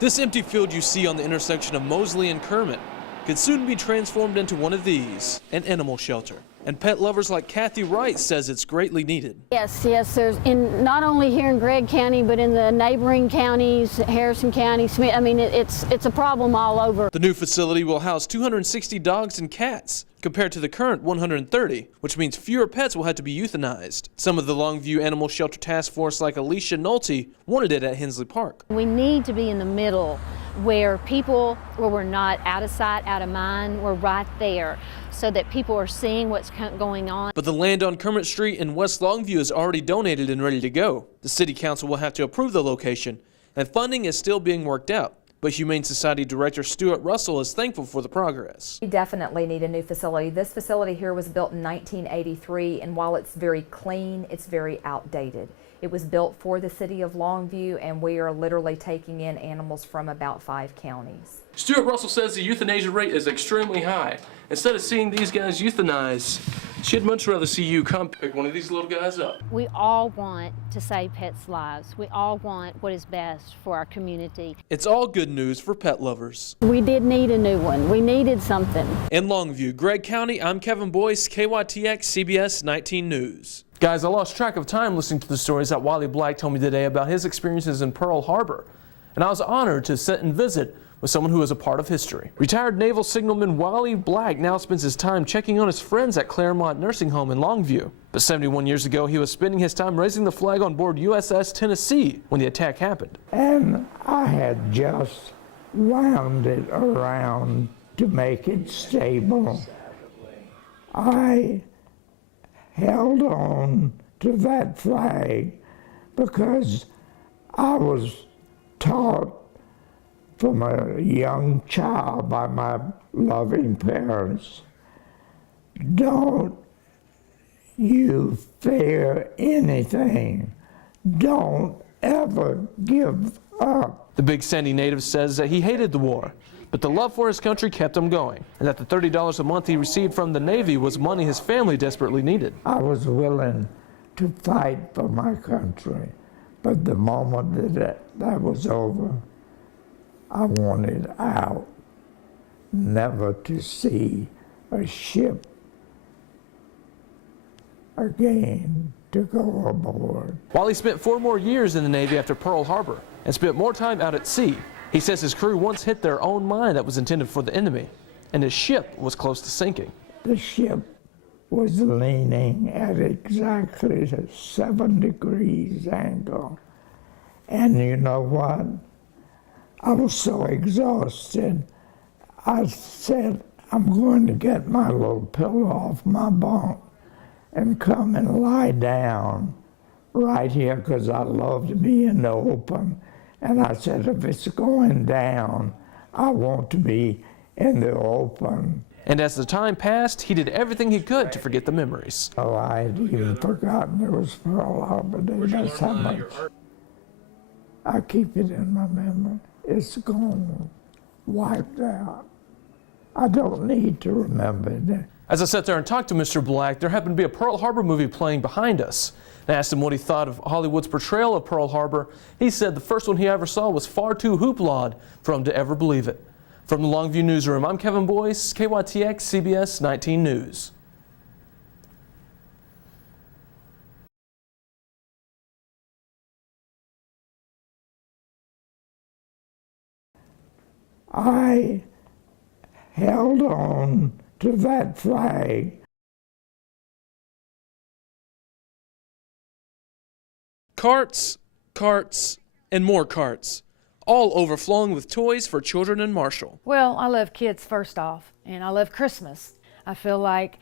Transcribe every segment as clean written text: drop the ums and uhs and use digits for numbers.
This empty field you see on the intersection of Mosley and Kermit could soon be transformed into one of these, an animal shelter. And pet lovers like Kathy Wright says it's greatly needed. Yes, there's not only here in Gregg County, but in the neighboring counties, Harrison County, Smith. I mean, it's a problem all over. The new facility will house 260 dogs and cats, compared to the current 130, which means fewer pets will have to be euthanized. Some of the Longview Animal Shelter Task Force, like Alicia Nolte, wanted it at Hensley Park. We need to be in the middle where we're not out of sight, out of mind, we're right there so that people are seeing what's going on. But the land on Kermit Street in West Longview is already donated and ready to go. The City Council will have to approve the location, and funding is still being worked out. But Humane Society Director Stuart Russell is thankful for the progress. We definitely need a new facility. This facility here was built in 1983, and while it's very clean, it's very outdated. It was built for the city of Longview, and we are literally taking in animals from about 5 counties. Stuart Russell says the euthanasia rate is extremely high. Instead of seeing these guys euthanize, she'd much rather see you come pick one of these little guys up. We all want to save pets' lives. We all want what is best for our community. It's all good news for pet lovers. We did need a new one. We needed something. In Longview, Gregg County, I'm Kevin Boyce, KYTX CBS 19 News. Guys, I lost track of time listening to the stories that Wiley Black told me today about his experiences in Pearl Harbor, and I was honored to sit and visit with someone who is a part of history. Retired naval signalman Wiley Black now spends his time checking on his friends at Claremont Nursing Home in Longview. But 71 years ago, he was spending his time raising the flag on board USS Tennessee when the attack happened. And I had just wound it around to make it stable. I held on to that flag because I was taught from a young child by my loving parents, don't you fear anything. Don't ever give up. The Big Sandy native says that he hated the war, but the love for his country kept him going, and that the $30 a month he received from the Navy was money his family desperately needed. I was willing to fight for my country, but the moment that was over, I wanted out, never to see a ship again to go aboard. While he spent 4 more years in the Navy after Pearl Harbor and spent more time out at sea, he says his crew once hit their own mine that was intended for the enemy, and his ship was close to sinking. The ship was leaning at exactly a 7 degrees angle. And you know what? I was so exhausted, I said, I'm going to get my little pillow off my bunk and come and lie down right here because I love to be in the open. And I said, if it's going down, I want to be in the open. And as the time passed, he did everything he could to forget the memories. Oh, I had even forgotten there was Pearl Harbor Day. That's how much I keep it in my memory. It's gone, wiped out. I don't need to remember it. As I sat there and talked to Mr. Black, there happened to be a Pearl Harbor movie playing behind us. I asked him what he thought of Hollywood's portrayal of Pearl Harbor. He said the first one he ever saw was far too hooplawed for him to ever believe it. From the Longview Newsroom, I'm Kevin Boyce, KYTX CBS 19 News. I held on to that flag. Carts, carts, and more carts, all overflowing with toys for children in Marshall. Well, I love kids first off, and I love Christmas. I feel like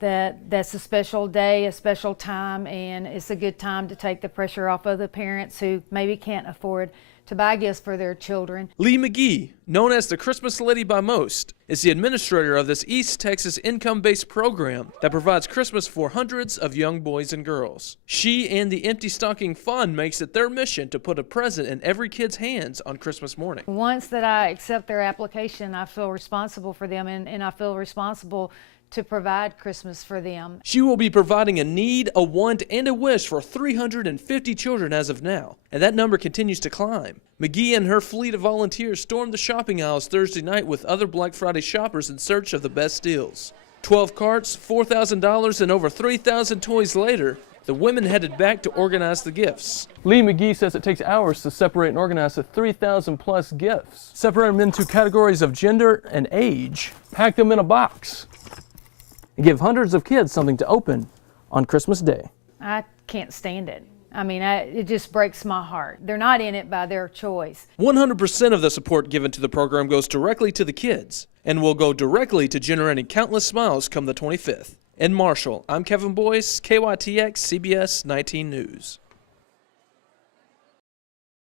that's a special day, a special time, and it's a good time to take the pressure off of the parents who maybe can't afford to buy gifts for their children. Lee McGee, known as the Christmas Lady by most, is the administrator of this East Texas income-based program that provides Christmas for hundreds of young boys and girls. She and the Empty Stocking Fund makes it their mission to put a present in every kid's hands on Christmas morning. Once that I accept their application, I feel responsible for them, and I feel responsible to provide Christmas for them. She will be providing a need, a want, and a wish for 350 children as of now, and that number continues to climb. McGee and her fleet of volunteers stormed the shopping aisles Thursday night with other Black Friday shoppers in search of the best deals. 12 carts, $4,000, and over 3,000 toys later, the women headed back to organize the gifts. Lee McGee says it takes hours to separate and organize the 3,000 plus gifts. Separate them into categories of gender and age, pack them in a box, and give hundreds of kids something to open on Christmas Day. I can't stand it. I mean, it just breaks my heart. They're not in it by their choice. 100% of the support given to the program goes directly to the kids and will go directly to generating countless smiles come the 25th. In Marshall, I'm Kevin Boyce, KYTX CBS 19 News.